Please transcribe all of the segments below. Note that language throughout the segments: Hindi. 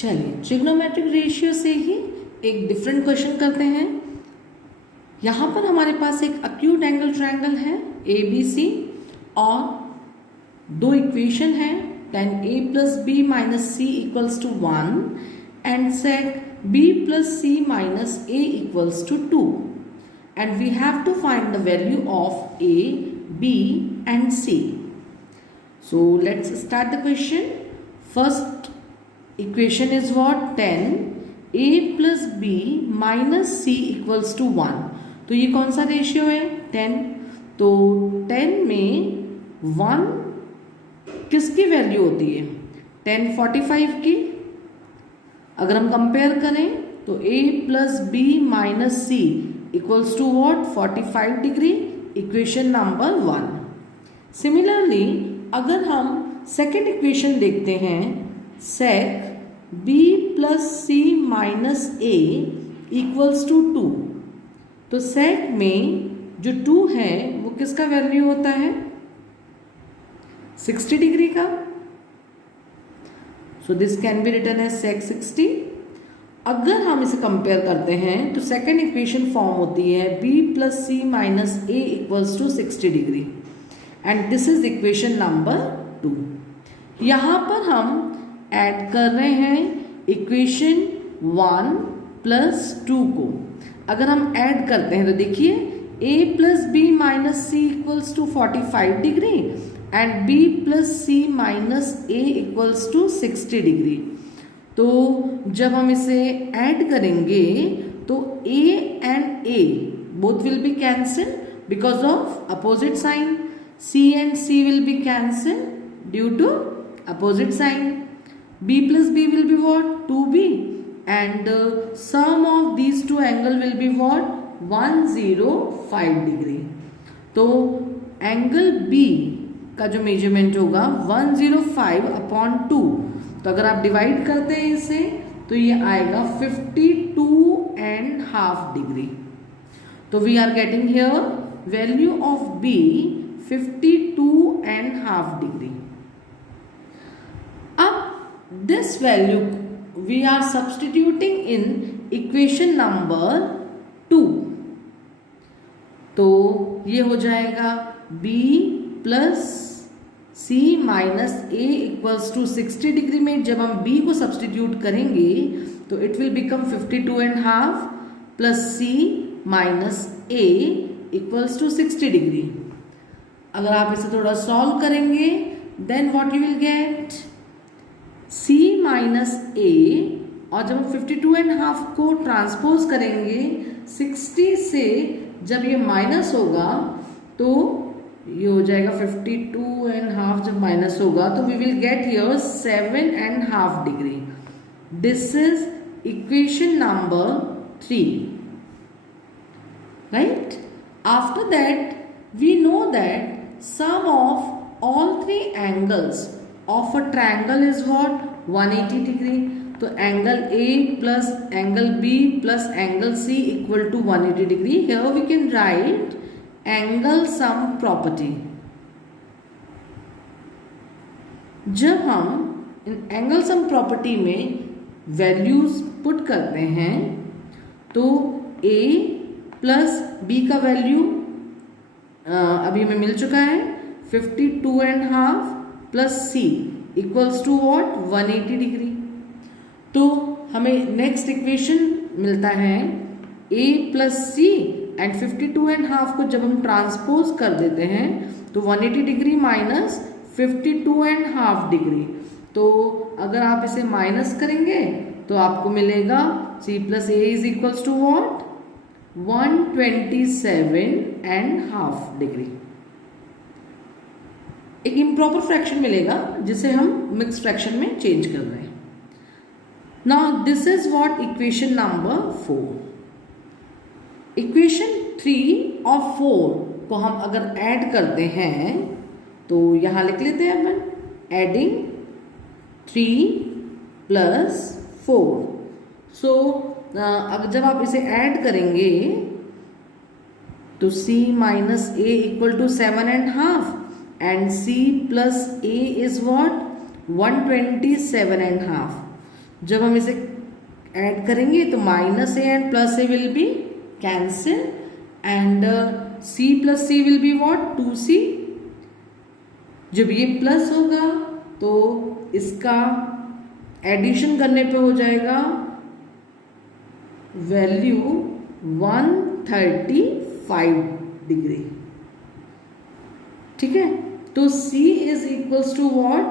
चलिए ट्रिग्नोमेट्रिक रेशियो से ही एक डिफरेंट क्वेश्चन करते हैं। यहाँ पर हमारे पास एक अक्यूट एंगल ट्रायंगल है ABC और दो इक्वेशन है tan A plus B minus C equals to 1 and sec B plus C minus A equals to 2 and we have to find the value of A, B and C. So let's start the question. First equation is what? tan A plus B minus C equals to 1. तो ये कौन सा रेशियो है? 10. तो 10 में 1 किसकी वैल्यू होती है? tan 45 की। अगर हम कंपेयर करें तो A plus B minus C equals to what? 45 degree, equation number 1। Similarly अगर हम सेकेंड इक्वेशन देखते हैं, sec B plus C minus A equals to 2, तो sec में जो 2 है वो किसका वैल्यू होता है? 60 डिग्री का। So this can be written as sec 60। अगर हम इसे कंपेयर करते हैं तो सेकेंड इक्वेशन फॉर्म होती है b plus C minus A equals to 60 degree and this is equation number 2। यहाँ पर हम ऐड कर रहे हैं इक्वेशन 1 प्लस 2 को। अगर हम ऐड करते हैं तो देखिए a plus B minus C equals to 45 degree and b plus C minus A equals to 60 degree. तो जब हम इसे ऐड करेंगे तो a and a both will be cancel because of opposite sign, c and c will be cancel due to opposite sign, b plus b will be what? 2b and sum of these two angle will be what? 105 degree. तो एंगल B का जो मेजरमेंट होगा 105 अपॉन 2, तो अगर आप डिवाइड करते हैं इसे तो ये आएगा 52.5 डिग्री। तो we are getting here value of B 52.5 degree. अब this value we are substituting in equation number 2, तो ये हो जाएगा b plus c minus a equals to 60 degree में जब हम b को सब्सटीट्यूट करेंगे तो it will become 52.5 plus c minus a equals to 60 degree. अगर आप इसे थोड़ा सॉल्व करेंगे then what you will get? c minus a, और जब हम 52.5 को ट्रांसपोज करेंगे 60 से, जब ये माइनस होगा तो ये हो जाएगा 52.5, जब माइनस होगा तो we will get here 7.5 degree. This is equation number 3, right? After that we know that sum of all 3 angles of a triangle is what? 180 degree. तो angle A plus angle B plus angle C equal to 180 degree. Here we can write angle sum property. जब हम इन एंगल सम प्रॉपर्टी में वैल्यूज पुट करते हैं तो A प्लस B का वैल्यू अभी हमें मिल चुका है 52.5 plus C equals to what? 180 degree. तो हमें नेक्स्ट इक्वेशन मिलता है A प्लस सी एंड 52.5 को जब हम ट्रांसपोज कर देते हैं तो 180 डिग्री माइनस 52.5 डिग्री। तो अगर आप इसे माइनस करेंगे तो आपको मिलेगा C plus A is equals to what? 127.5 degree. एक इम्प्रॉपर फ्रैक्शन मिलेगा जिसे हम मिक्स फ्रैक्शन में चेंज कर रहे हैं। Now this is what? Equation number 4। Equation 3 और 4 को हम अगर ऐड करते हैं तो यहां लिख लेते हैं अपन एडिंग 3 प्लस 4। सो अगर जब आप इसे ऐड करेंगे तो c minus a equal to 7.5 and C plus A is what? 127.5. जब हम इसे ऐड करेंगे तो minus A and plus A will be cancel and c plus c will be what 2c। जब ये प्लस होगा तो इसका एडिशन करने पे हो जाएगा वैल्यू 135 डिग्री। ठीक है, तो c is equals to what,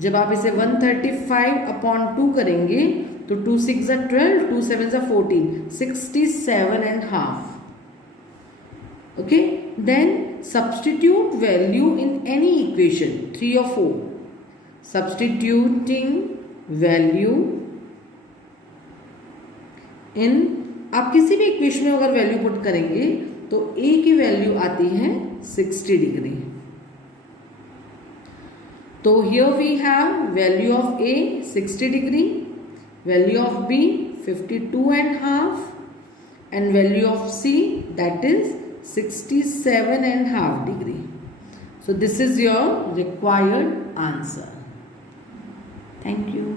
जब आप इसे 135 अपॉन 2 करेंगे तो 2 6 12, 2 7 14, 67.5। Okay, then substitute value in any equation 3 or 4, substituting value in, आप किसी भी इक्वेशन में अगर वैल्यू पुट करेंगे तो a की वैल्यू आती है 60 डिग्री। तो here we have value of a 60 degree, value of b 52.5 and value of c that is 67.5 degree. So this is your required answer. Thank you.